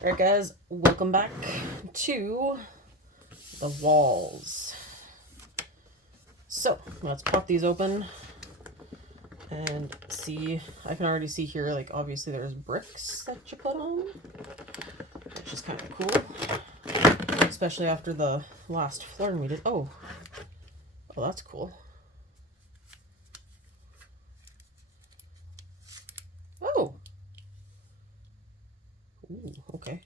Alright guys, welcome back to the walls. So, let's pop these open and see. I can already see here, like, obviously there's bricks that you put on, which is kind of cool. Especially after the last flooring we did. Oh, that's cool. Oh! Ooh, okay.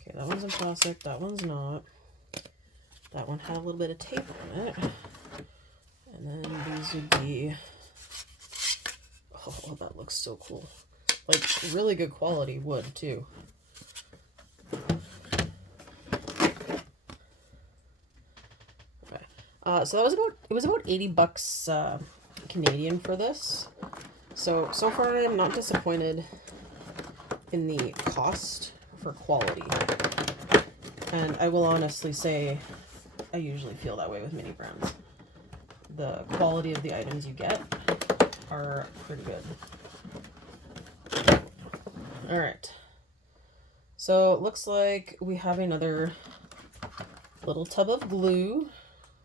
Okay, that one's in plastic, that one's not. That one had a little bit of tape on it. And then these would be... Oh, that looks so cool. Like, really good quality wood, too. Okay. So that was about 80 bucks Canadian for this. So far I'm not disappointed in the cost for quality. And I will honestly say I usually feel that way with mini brands. The quality of the items you get are pretty good. Alright. So it looks like we have another little tub of glue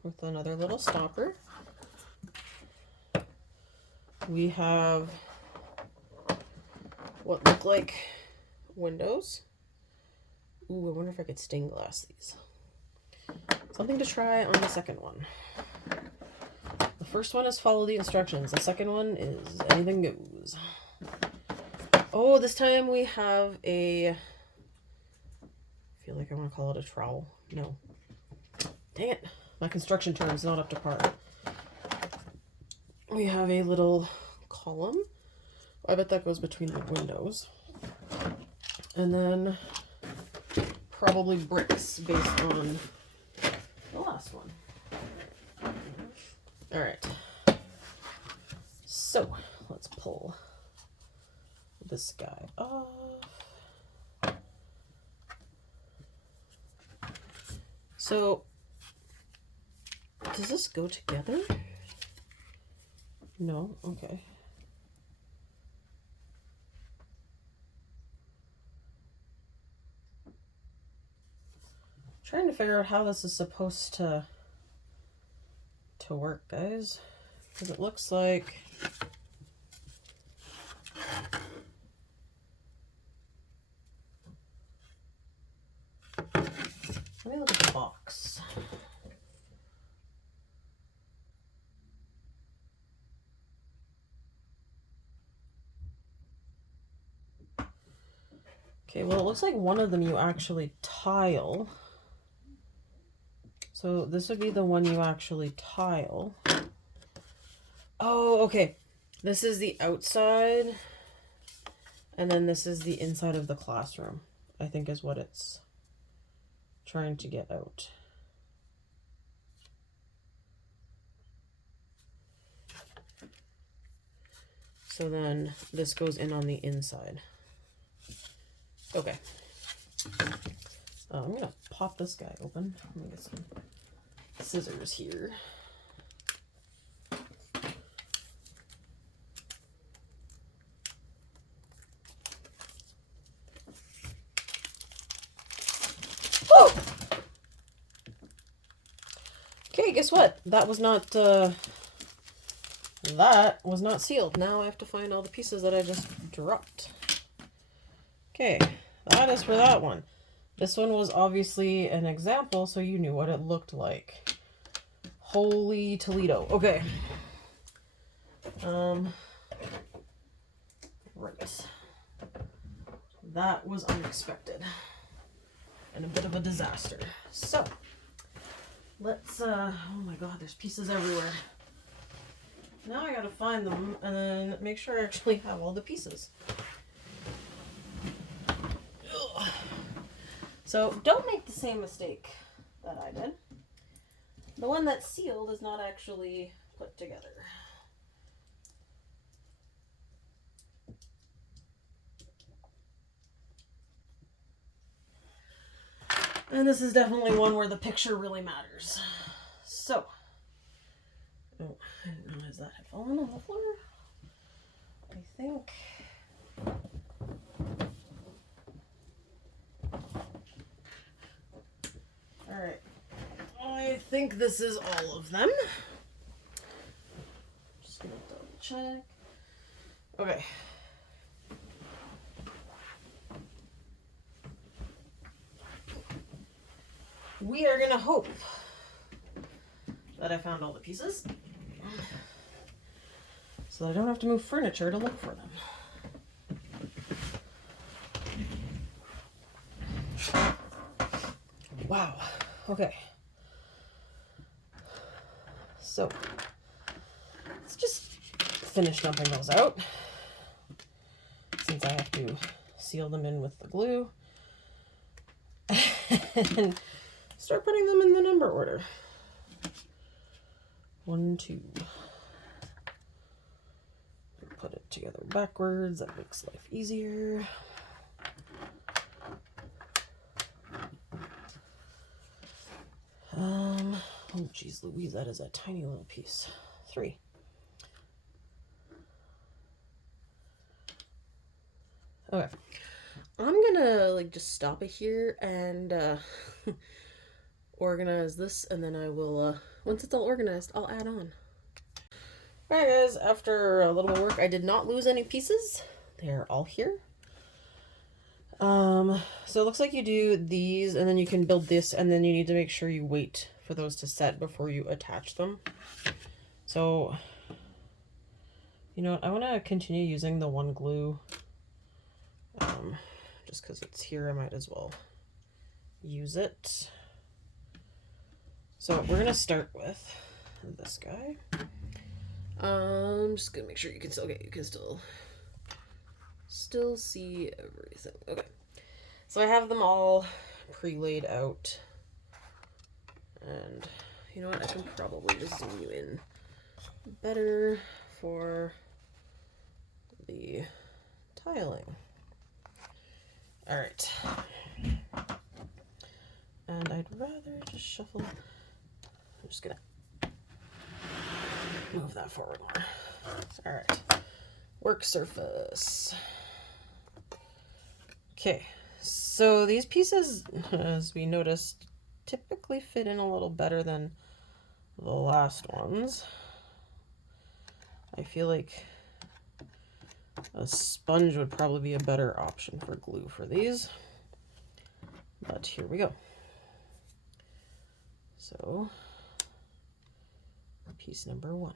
with another little stopper. We have what look like windows. Ooh, I wonder if I could stained glass these. Something to try on the second one. The first one is follow the instructions. The second one is anything goes. Oh, this time we have a... I feel like I want to call it a trowel. No. Dang it. My construction term is not up to par. We have a little column. I bet that goes between the windows. And then probably bricks based on the last one. Alright. So, let's pull this guy off. So, does this go together? No? Okay. Trying to figure out how this is supposed to work, guys. Because it looks like... Let me look at the box. Okay, well, it looks like one of them you actually tile. So this would be the one you actually tile. Oh, okay. This is the outside. And then this is the inside of the classroom, I think is what it's trying to get out. So then this goes in on the inside. Okay. I'm gonna pop this guy open. Let me get some scissors here. Whoa! Okay, guess what? That was not sealed. Now I have to find all the pieces that I just dropped. Okay, that is for that one. This one was obviously an example, so you knew what it looked like. Holy Toledo. Okay. Right. That was unexpected. And a bit of a disaster. So, let's, oh my god, there's pieces everywhere. Now I gotta find them and then make sure I actually have all the pieces. Ugh. So, don't make the same mistake that I did. The one that's sealed is not actually put together. And this is definitely one where the picture really matters. So, oh, I didn't realize that had fallen on the floor. think. Alright. I think this is all of them. Just gonna double check. Okay. We are gonna hope that I found all the pieces, so that I don't have to move furniture to look for them. Wow. Okay. So, let's just finish dumping those out, since I have to seal them in with the glue. And start putting them in the number order. 1, 2. Put it together backwards. That makes life easier. Oh geez Louise, that is a tiny little piece. 3. Okay. I'm gonna like just stop it here and organize this, and then I will once it's all organized, I'll add on. Alright guys, after a little bit of work, I did not lose any pieces. They're all here. So it looks like you do these, and then you can build this, and then you need to make sure you wait for those to set before you attach them. So, you know what, I want to continue using the one glue. Just because it's here, I might as well use it. So we're going to start with this guy. Just gonna make sure you can still, okay, you can still see everything. Okay, so I have them all pre-laid out, and you know what, I can probably just zoom you in better for the tiling. All right, and I'd rather just shuffle. I'm just gonna move that forward more. All right, work surface. Okay, so these pieces, as we noticed, typically fit in a little better than the last ones. I feel like a sponge would probably be a better option for glue for these, but here we go. So, piece number 1.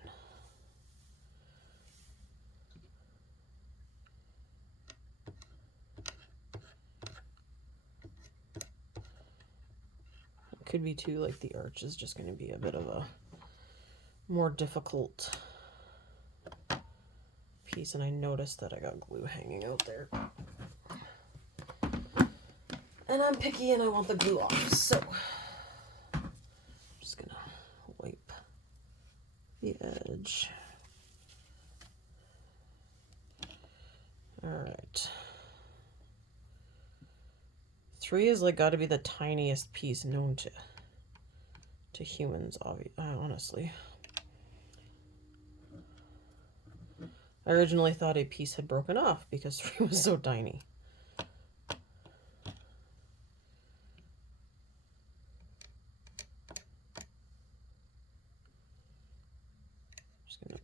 It could be too, like the arch is just going to be a bit of a more difficult piece, and I noticed that I got glue hanging out there. And I'm picky and I want the glue off, so I'm just gonna wipe the edge. Alright. 3 is like gotta be the tiniest piece known to humans, honestly. I originally thought a piece had broken off because 3 was so tiny. Just gonna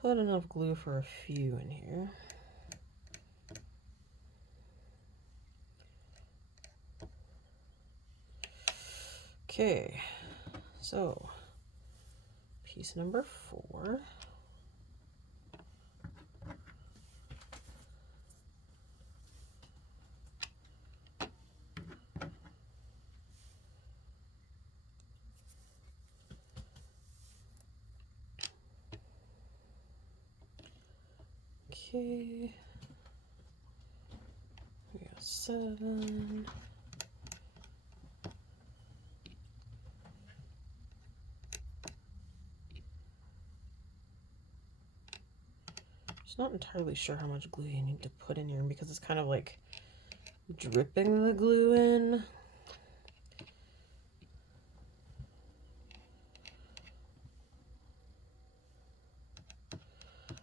put enough glue for a few in here. Okay, so piece number 4. Okay, we got 7. Just not entirely sure how much glue you need to put in here because it's kind of like dripping the glue in.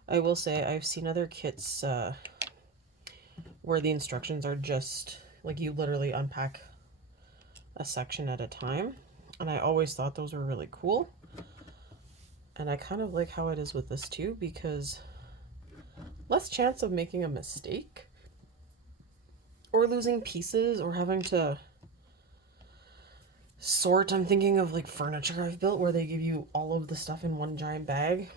I will say I've seen other kits where the instructions are just like you literally unpack a section at a time, and I always thought those were really cool. And I kind of like how it is with this too, because less chance of making a mistake or losing pieces or having to sort. I'm thinking of like furniture I've built where they give you all of the stuff in one giant bag,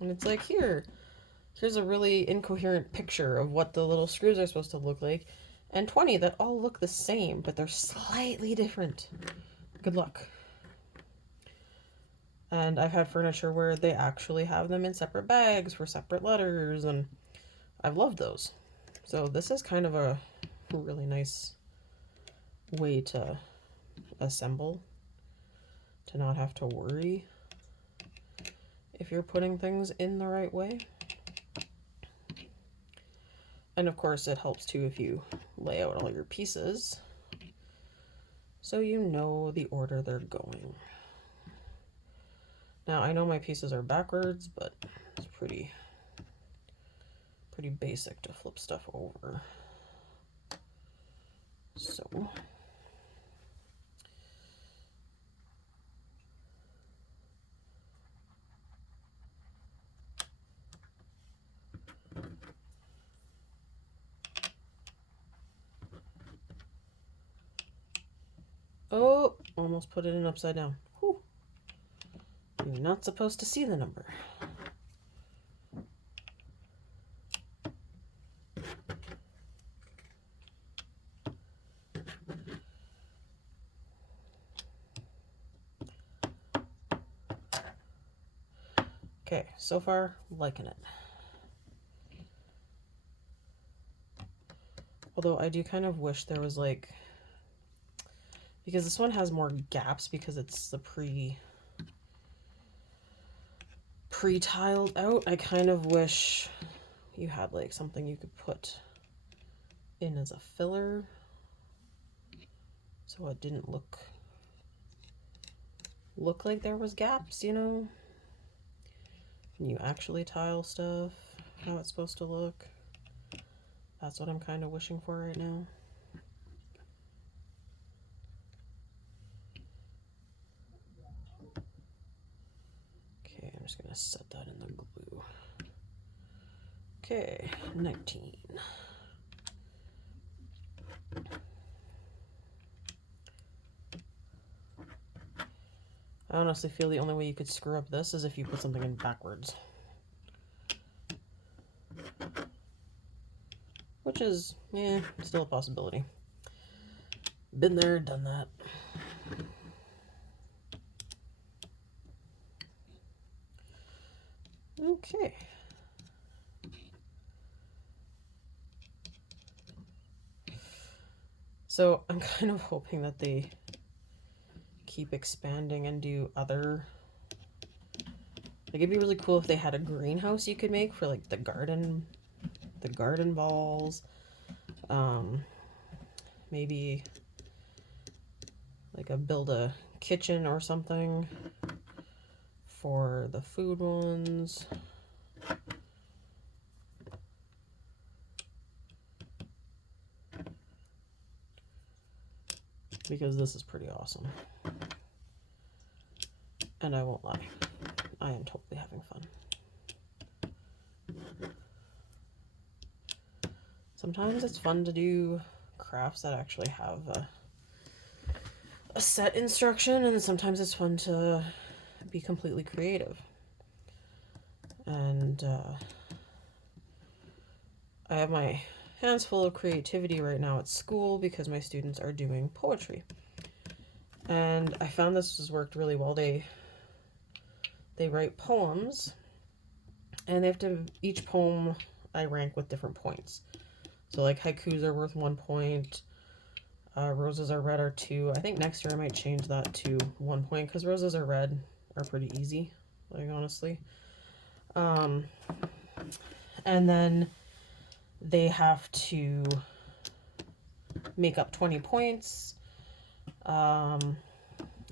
and it's like, here's a really incoherent picture of what the little screws are supposed to look like, and 20 that all look the same but they're slightly different. Good luck. And I've had furniture where they actually have them in separate bags for separate letters, and I've loved those. So this is kind of a really nice way to assemble, to not have to worry if you're putting things in the right way. And of course it helps too if you lay out all your pieces so you know the order they're going. Now I know my pieces are backwards, but it's pretty basic to flip stuff over. So oh, almost put it in upside down. Whew. You're not supposed to see the number. Okay, so far, liking it. Although I do kind of wish there was like, because this one has more gaps because it's the pre-tiled out. I kind of wish you had like something you could put in as a filler so it didn't look like there was gaps, you know? When you actually tile stuff, how it's supposed to look. That's what I'm kind of wishing for right now. Okay, I'm just gonna set that in the glue. Okay, 19. I honestly feel the only way you could screw up this is if you put something in backwards. Which is, still a possibility. Been there, done that. Okay. So I'm kind of hoping that they keep expanding and do other, like it'd be really cool if they had a greenhouse you could make for like the garden balls. Maybe like build a kitchen or something for the food ones. Because this is pretty awesome. And I won't lie, I am totally having fun. Sometimes it's fun to do crafts that actually have a set instruction, and sometimes it's fun to be completely creative. And I have my hands full of creativity right now at school because my students are doing poetry. And I found this has worked really well. They write poems, and they have to, each poem I rank with different points. So like haikus are worth 1 point, roses are red are 2. I think next year I might change that to 1 point because roses are red are pretty easy, like honestly. And then they have to make up 20 points. Now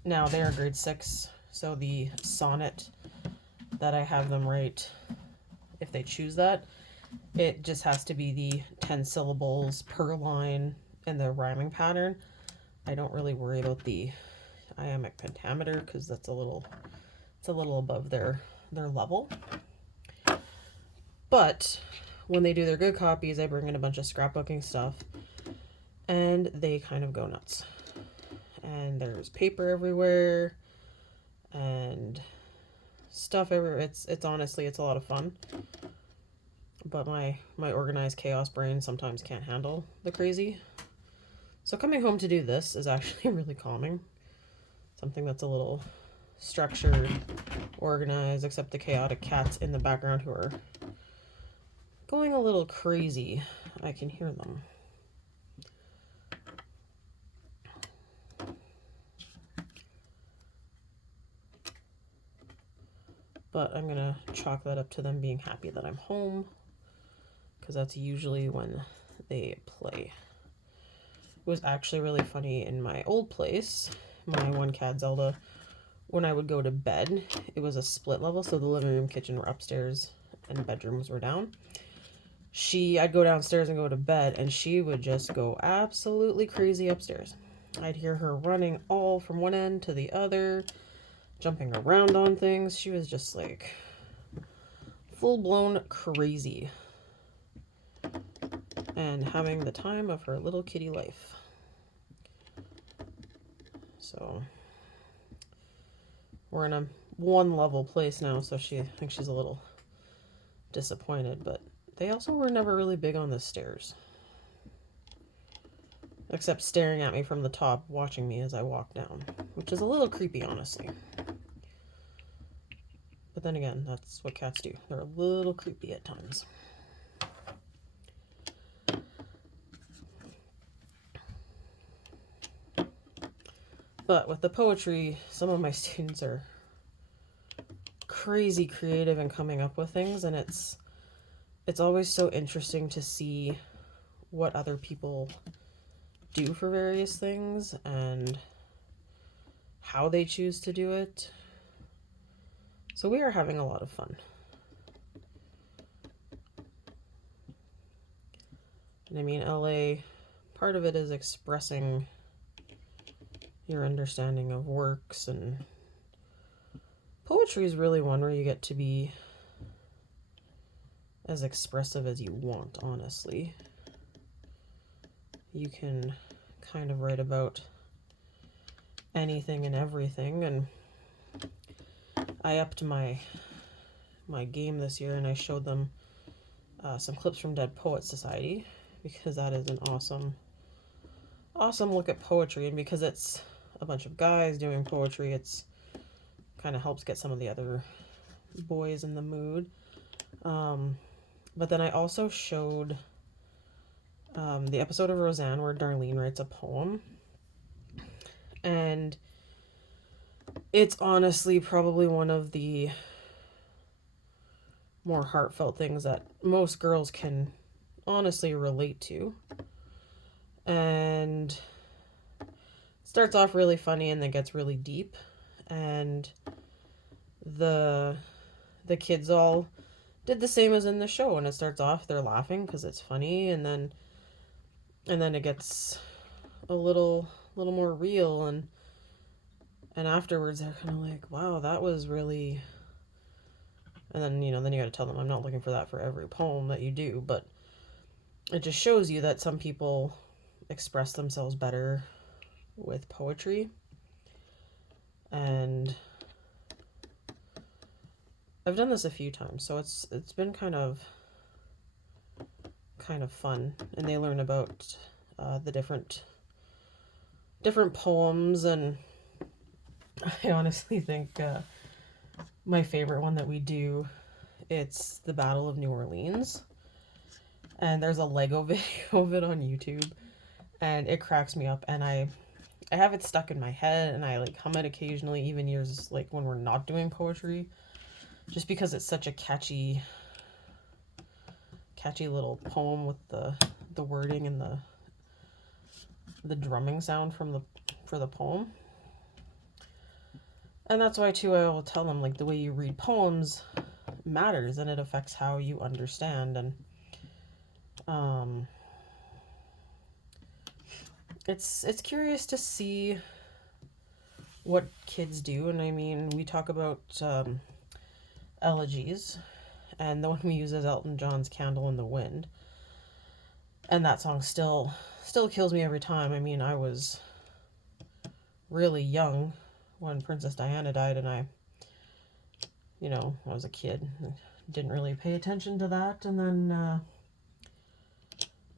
they are grade 6, so the sonnet that I have them write if they choose that. It just has to be the 10 syllables per line and the rhyming pattern. I don't really worry about the iambic pentameter because it's a little above their level. But when they do their good copies, I bring in a bunch of scrapbooking stuff and they kind of go nuts. And there's paper everywhere and stuff everywhere. It's honestly, it's a lot of fun. But my organized chaos brain sometimes can't handle the crazy. So coming home to do this is actually really calming. Something that's a little structured, organized, except the chaotic cats in the background who are going a little crazy. I can hear them. But I'm gonna chalk that up to them being happy that I'm home, because that's usually when they play. It was actually really funny in my old place, my one cat Zelda, when I would go to bed, it was a split level, so the living room, kitchen were upstairs and bedrooms were down. I'd go downstairs and go to bed, and she would just go absolutely crazy upstairs. I'd hear her running all from one end to the other, jumping around on things. She was just like full-blown crazy and having the time of her little kitty life. So we're in a one level place now, so I think she's a little disappointed, but they also were never really big on the stairs, except staring at me from the top, watching me as I walk down, which is a little creepy, honestly. But then again, that's what cats do. They're a little creepy at times. But with the poetry, some of my students are crazy creative and coming up with things, and it's always so interesting to see what other people do for various things and how they choose to do it. So we are having a lot of fun. And I mean, LA, part of it is expressing your understanding of works, and poetry is really one where you get to be as expressive as you want, honestly. You can kind of write about anything and everything, and I upped my game this year, and I showed them some clips from Dead Poets Society, because that is an awesome look at poetry, and because it's a bunch of guys doing poetry, it's kind of helps get some of the other boys in the mood. But then I also showed the episode of Roseanne where Darlene writes a poem, and it's honestly probably one of the more heartfelt things that most girls can honestly relate to. And it starts off really funny and then gets really deep, and the kids all did the same as in the show. And it starts off, they're laughing because it's funny, and then it gets a little more real, and afterwards they're kind of like, wow, that was really. And then you got to tell them, I'm not looking for that for every poem that you do, but it just shows you that some people express themselves better with poetry. And I've done this a few times, so it's been kind of fun, and they learn about the different poems. And I honestly think my favorite one that we do, it's the Battle of New Orleans, and there's a Lego video of it on YouTube, and it cracks me up, and I have it stuck in my head, and I like hum it occasionally, even years like when we're not doing poetry, just because it's such a catchy little poem with the wording and the drumming sound for the poem. And that's why too I will tell them, like, the way you read poems matters, and it affects how you understand. And it's curious to see what kids do. And I mean, we talk about elegies, and the one we use is Elton John's Candle in the Wind, and that song still kills me every time. I mean, I was really young when Princess Diana died, and I was a kid, didn't really pay attention to that. And then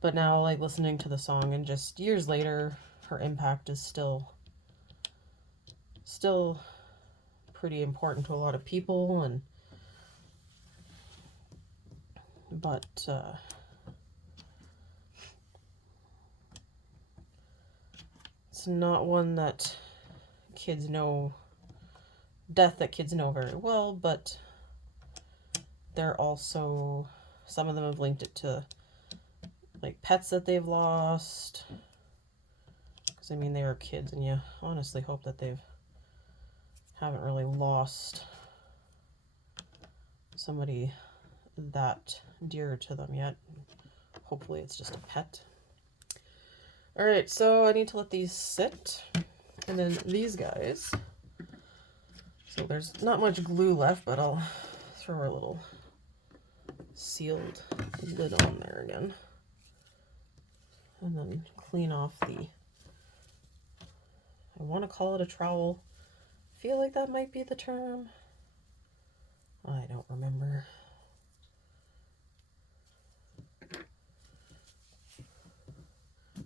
but now, like, listening to the song, and just years later, her impact is still pretty important to a lot of people. And but it's not one that kids know, death that kids know very well, but they're also, some of them have linked it to like pets that they've lost, because I mean, they were kids, and you honestly hope that haven't really lost somebody that dear to them yet. Hopefully it's just a pet. All right, so I need to let these sit. And then these guys, so there's not much glue left, but I'll throw our little sealed lid on there again, and then clean off the, I want to call it a trowel. I feel like that might be the term. I don't remember.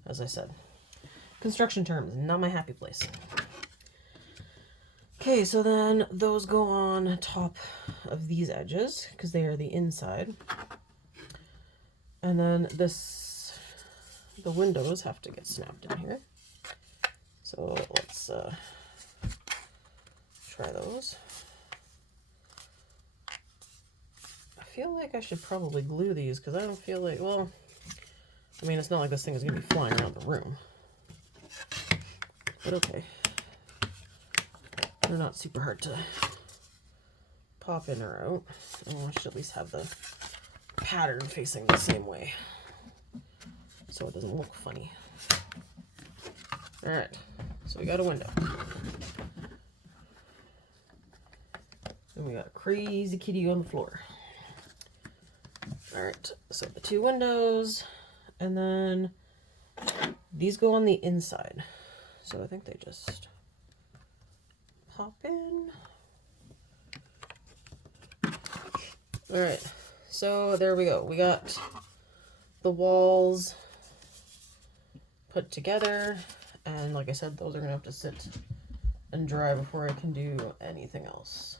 As I said, construction terms, not my happy place. Okay, so then those go on top of these edges because they are the inside. And then the windows have to get snapped in here. So let's try those. I feel like I should probably glue these because I don't feel like, well, I mean, it's not like this thing is going to be flying around the room. But okay. They're not super hard to pop in or out. And I should at least have the pattern facing the same way so it doesn't look funny. Alright, so we got a window. And we got a crazy kitty on the floor. Alright, so the two windows, and then these go on the inside. So I think they just pop in. Alright, so there we go. We got the walls put together, and like I said, those are gonna have to sit and dry before I can do anything else.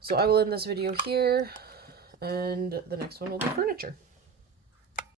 So I will end this video here, and the next one will be furniture.